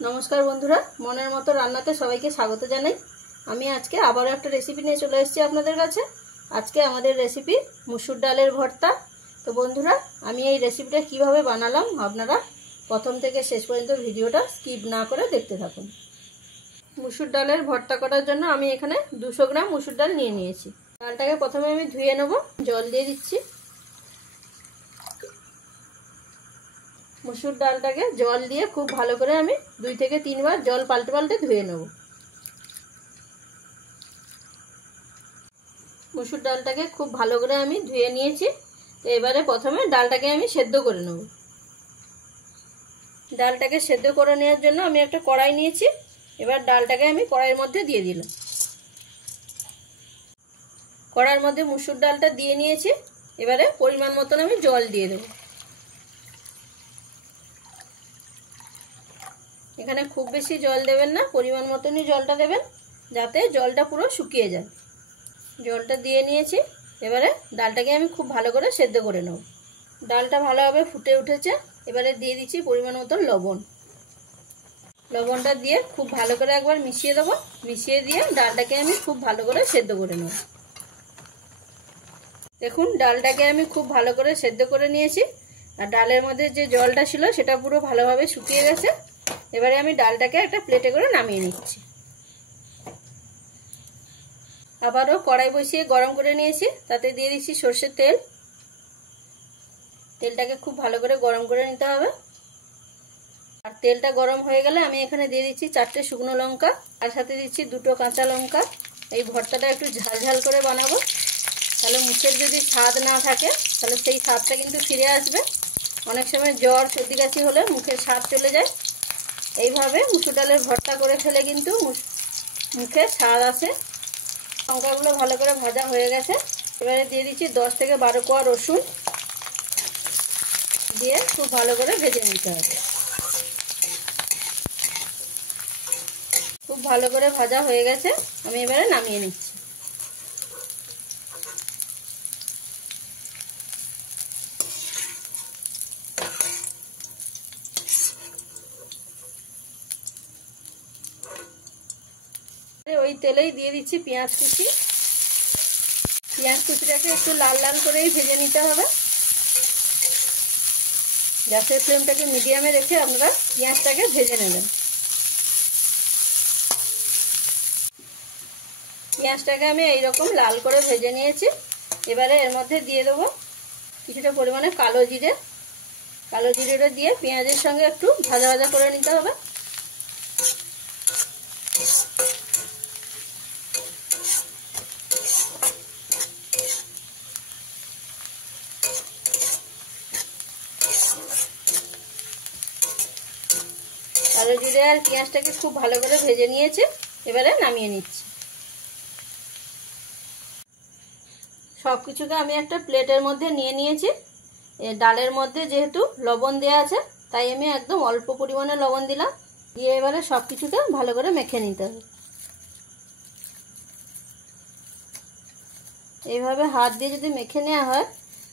নমস্কার বন্ধুরা, মনের মতো রান্নাতে সবাইকে স্বাগত জানাই। আমি আজকে আবারও একটা রেসিপি নিয়ে চলে এসেছি আপনাদের কাছে। আজকে আমাদের রেসিপি মুসুর ডালের ভর্তা। তো বন্ধুরা, আমি এই রেসিপিটা কিভাবে বানালাম আপনারা প্রথম থেকে শেষ পর্যন্ত ভিডিওটা স্কিপ না করে দেখতে থাকুন। মুসুর ডালের ভর্তা করার জন্য আমি এখানে 200 গ্রাম মুসুর ডাল নিয়ে নিয়েছি। ডালটাকে প্রথমে আমি ধুয়ে নেব, জল দিয়ে দিচ্ছি। মুসুর ডালটাকে জল দিয়ে খুব ভালো করে আমি 2 থেকে 3 বার জল পাল্টে পাল্টে ধুয়ে নেব। মুসুর ডালটাকে খুব ভালো করে আমি ধুয়ে নিয়েছি। তো এবারে প্রথমে ডালটাকে আমি সেদ্ধ করে নেব। ডালটাকে সেদ্ধ করে নেওয়ার জন্য আমি একটা কড়াই নিয়েছি। এবার ডালটাকে আমি কড়াইয়ের মধ্যে দিয়ে দিলাম। কড়াইয়ের মধ্যে মুসুর ডালটা দিয়ে নিয়েছি। এবারে পরিমাণ মতন আমি জল দিয়ে দেব। এখানে খুব বেশি জল দেবেন না, পরিমাণ মতনই জলটা দেবেন, যাতে জলটা পুরো শুকিয়ে যায়। জলটা দিয়ে নিয়েছি। এবারে ডালটাকে আমি খুব ভালো করে সেদ্ধ করে নেব। ডালটা ভালোভাবে ফুটে উঠেছে। এবারে দিয়ে দিচ্ছি পরিমাণ মতন লবণ। লবণটা দিয়ে খুব ভালো করে একবার মিশিয়ে দেবো। মিশিয়ে দিয়ে ডালটাকে আমি খুব ভালো করে সেদ্ধ করে নেব। দেখুন, ডালটাকে আমি খুব ভালো করে সেদ্ধ করে নিয়েছি। আর ডালের মধ্যে যে জলটা ছিল সেটা পুরো ভালোভাবে শুকিয়ে গেছে। এবারে আমি ডালটাকে একটা প্লেটে করে নামিয়ে নিচ্ছি। আবারও কড়াই বসিয়ে গরম করে নিয়েছি। তাতে দিয়ে দিচ্ছি সরষের তেল। তেলটাকে খুব ভালো করে গরম করে নিতে হবে। আর তেলটা গরম হয়ে গেলে আমি এখানে দিয়ে দিচ্ছি 4টে শুকনো লঙ্কা, আর সাথে দিচ্ছি 2টো কাঁচা লঙ্কা। এই ভর্তাটা একটু ঝাল ঝাল করে বানাবো, তাহলে মুখের যদি স্বাদ না থাকে তাহলে সেই স্বাদটা কিন্তু ফিরে আসবে। অনেক সময় জ্বর সর্দি কাশি হলে মুখের স্বাদ চলে যায়। এইভাবে মুসুর ডালের ভর্তা করে খেলে কিন্তু মুখে স্বাদ আসে। লঙ্কাগুলো ভালো করে ভাজা হয়ে গেছে। এবারে দিয়ে দিচ্ছি 10 থেকে 12 কোয়া রসুন, দিয়ে খুব ভালো করে ভেজে নিতে হবে। খুব ভালো করে ভাজা হয়ে গেছে, আমি এবারে নামিয়ে নিচ্ছি। ওই তেলেই দিয়ে দিচ্ছি পেঁয়াজ কুচি। পেঁয়াজ কুচিটাকে একটু লাল লাল করেই ভেজে নিতে হবে। গ্যাসের ফ্লেমটাকে মিডিয়ামে রেখে আপনারা পেঁয়াজটাকে ভেজে নেবেন। পেঁয়াজটাকে আমি এইরকম লাল করে ভেজে নিয়েছি। এবারে এর মধ্যে দিয়ে দেবো কিছুটা পরিমাণে কালো জিরে। কালো জিরেটা দিয়ে পেঁয়াজের সঙ্গে একটু ভাজা ভাজা করে নিতে হবে। কালো জিরে আর পেঁয়াজটাকে খুব ভালো করে ভেজে নিয়েছি। এবারে নামিয়ে নিচ্ছি। সব কিছুকে আমি একটা প্লেটের মধ্যে নিয়ে নিয়েছি। ডালের মধ্যে যেহেতু লবণ দেওয়া আছে, তাই আমি একদম অল্প পরিমাণে লবণ দিলাম। দিয়ে এবারে সব কিছুকে ভালো করে মেখে নিতে হবে। এইভাবে হাত দিয়ে যদি মেখে নেওয়া হয়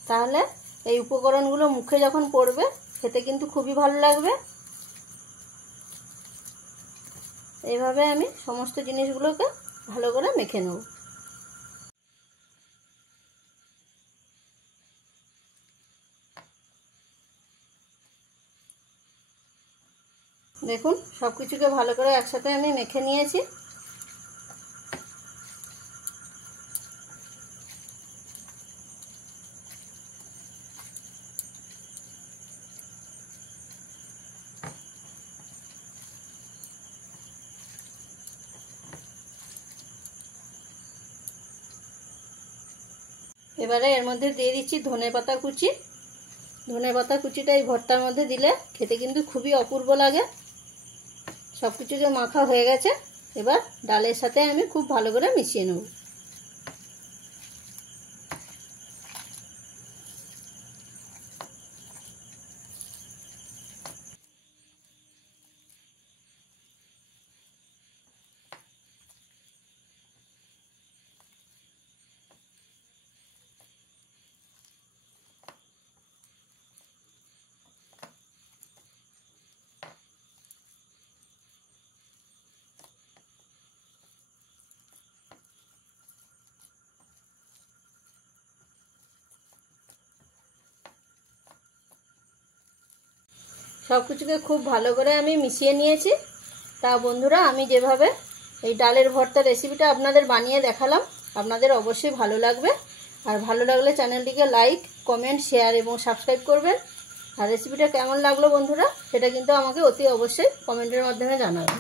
তাহলে এই উপকরণগুলো মুখে যখন পড়বে খেতে কিন্তু খুবই ভালো লাগবে। এইভাবে আমি সমস্ত জিনিসগুলোকে ভালো করে মেখে নেব। দেখুন, সব কিছুকে ভালো করে একসাথে আমি মেখে নিয়েছি। এবারে এর মধ্যে দিয়ে দিচ্ছি ধনেপাতা কুচি। ধনেপাতা কুচিটা এই ভর্তার মধ্যে দিলে খেতে কিন্তু খুবই অপূর্ব লাগে। সব কিছুকে মাখা হয়ে গেছে। এবার ডালের সাথে আমি খুব ভালো করে মিশিয়ে নেব। সব কিছুকে খুব ভালো করে আমি মিশিয়ে নিয়েছি। তা বন্ধুরা, আমি যেভাবে এই ডালের ভর্তা রেসিপিটা আপনাদের বানিয়ে দেখালাম, আপনাদের অবশ্যই ভালো লাগবে। আর ভালো লাগলে চ্যানেলটিকে লাইক, কমেন্ট, শেয়ার এবং সাবস্ক্রাইব করবেন। আর রেসিপিটা কেমন লাগলো বন্ধুরা, সেটা কিন্তু আমাকে অতি অবশ্যই কমেন্টের মাধ্যমে জানাবেন।